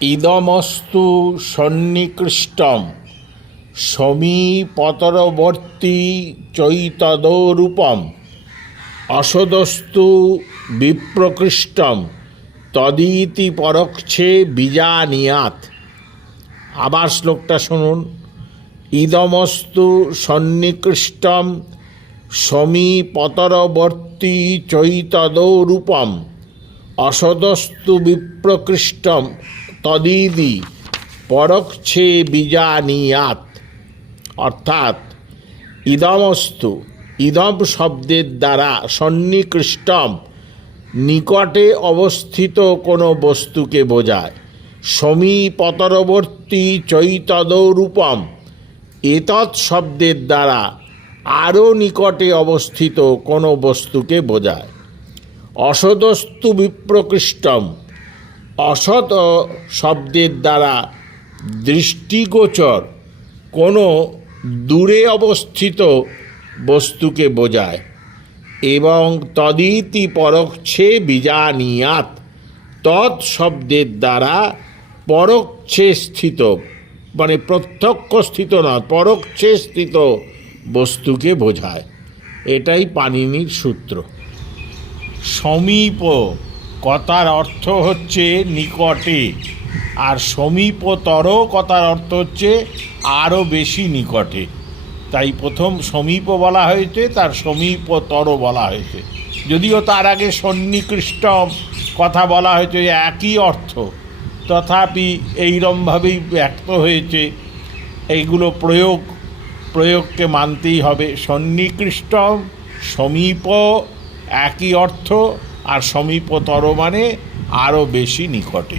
ইদমস্তু সন্নিকৃষ্টম সমীপতরবর্তী চৈতদরূপম অসদস্তু বিপ্রকৃষ্টম তদিতি পরোক্ষে বীজানিয়াত। আবার শ্লোকটা শুনুন। ইদমস্তু সন্নিকৃষ্টম সমীপতরবর্তী চৈতদরূপম অসদস্তু বিপ্রকৃষ্টম তদিতি পরোক্ষে বীজানিয়াত। অর্থাৎ ইদমস্তু, ইদম শব্দের দ্বারা সন্নিকৃষ্টম নিকটে অবস্থিত কোনো বস্তুকে বোঝায়। সমীপতরবর্তী চৈতদরূপম এতৎ শব্দের দ্বারা আরও নিকটে অবস্থিত কোনো বস্তুকে বোঝায়। অসদস্তু বিপ্রকৃষ্টম অসৎ শব্দের দ্বারা দৃষ্টিগোচর কোনো দূরে অবস্থিত বস্তুকে বোঝায়। এবং তদিতি পরোক্ষে বীজানিয়াত তৎ শব্দের দ্বারা পরোক্ষে স্থিত, মানে প্রত্যক্ষ স্থিত না, পরোক্ষে স্থিত বস্তুকে বোঝায়। এটাই পাণিনির সূত্র। সমীপ কথার অর্থ হচ্ছে নিকটে, আর সমীপতর কথার অর্থ হচ্ছে আরও বেশি নিকটে। তাই প্রথম সমীপ বলা হয়েছে, তার সমীপতর বলা হয়েছে। যদিও তার আগে সন্নিকৃষ্ট কথা বলা হয়েছে, একই অর্থ, তথাপি এইরমভাবেই ব্যক্ত হয়েছে। এইগুলো প্রয়োগকে মানতেই হবে। সন্নিকৃষ্ট, সমীপ একই অর্থ, আর সমীপতর মানে আরও বেশি নিকটে।